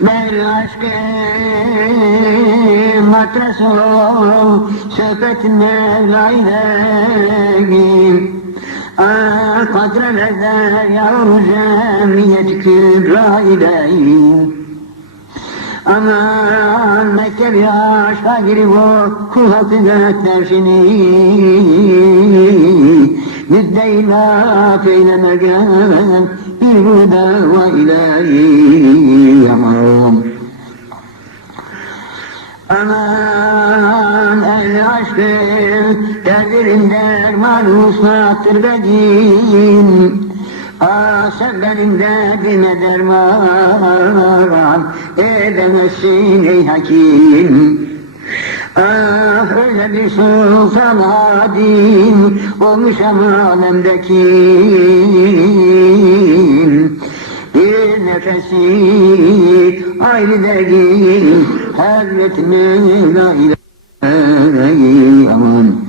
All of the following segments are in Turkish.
Ben aşkı matras ol, söhbetine layığım. Kadrelerde yavru cemiyet kübra ileyim. Aman mektep yaşa girip o kul hakıkat dersini Müdde ilaf eylemegen bir ve ilahi uslattır benim Ah sen benim derdime derman edemezsin ey hakim. Ah öyle bir sultan adin olmuş alemdeki bir nefesi ayrı değil Hazretine la ilahe aman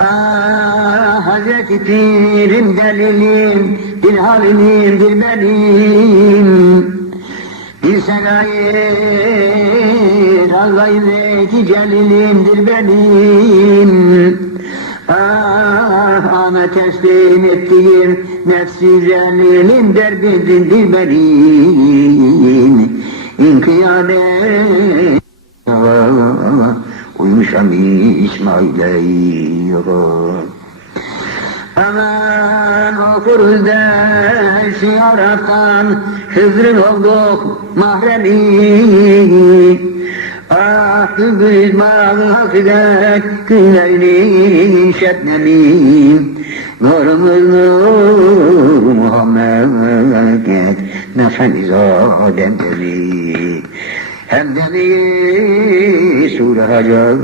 Ah Hazreti Pirim delilim bir halim bir benim. Bir sen gayet Allah'ın celilimdir benim. Ah Ahmet teslim ettiğim nefsi zelilim derbidindir benim. İnkiyade Uymuşam İsmail'e Aman okuruz dersi Arap'tan Hızrın olduk mahremi. Ah gündüz bağlı hakikat günlerinin şebnemi. Nurumuz nur Muhammed Nefeniz Adem demi Hem demi Sure Hacat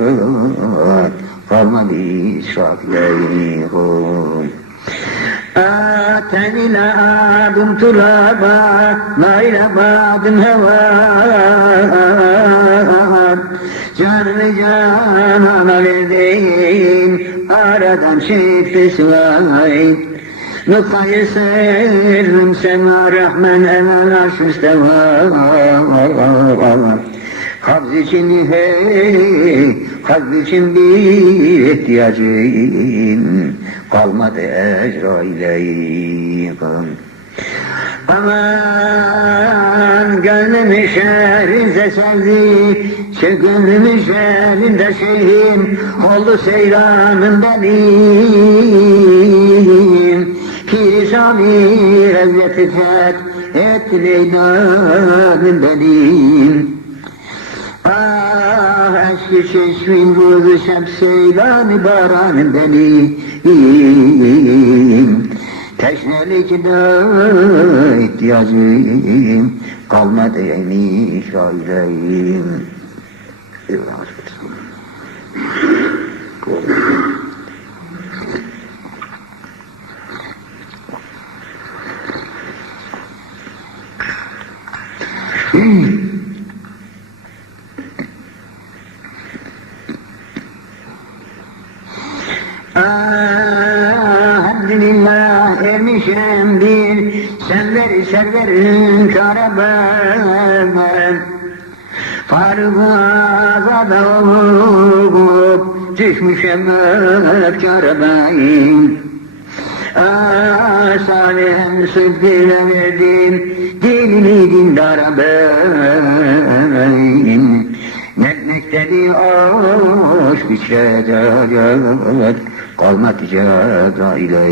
Kalmadı İsrafileyhum آتني العاب ترابا ما إلى بعض هوى Canı canana verdim Aradan çıktı sıvay Nukkayı sırrım sema Rahman emel arş müsteva Kabz için hey Kabz için bir ihtiyacım Kalmadı Ezrail'e Aman gönlümü şehrinize sevdi Şu gönlümü şehrinde şeyhim Oldu seyranım benim. Pirisami Hazreti Feth etti Leyla'nım benim Ah eski çeşmin ruzu şemseylanı baranım benim Teşnelikte ihtiyacım kalmadı eni şaireyim. Elhamdülillah ermişim bir server serverin karaben Faruk azada olup düşmüşem efkara ben. Ah Salih'im sıdkıyla verdim dilini dindara ben. Netmektedi aşk içecek kalmadı Cebrail'e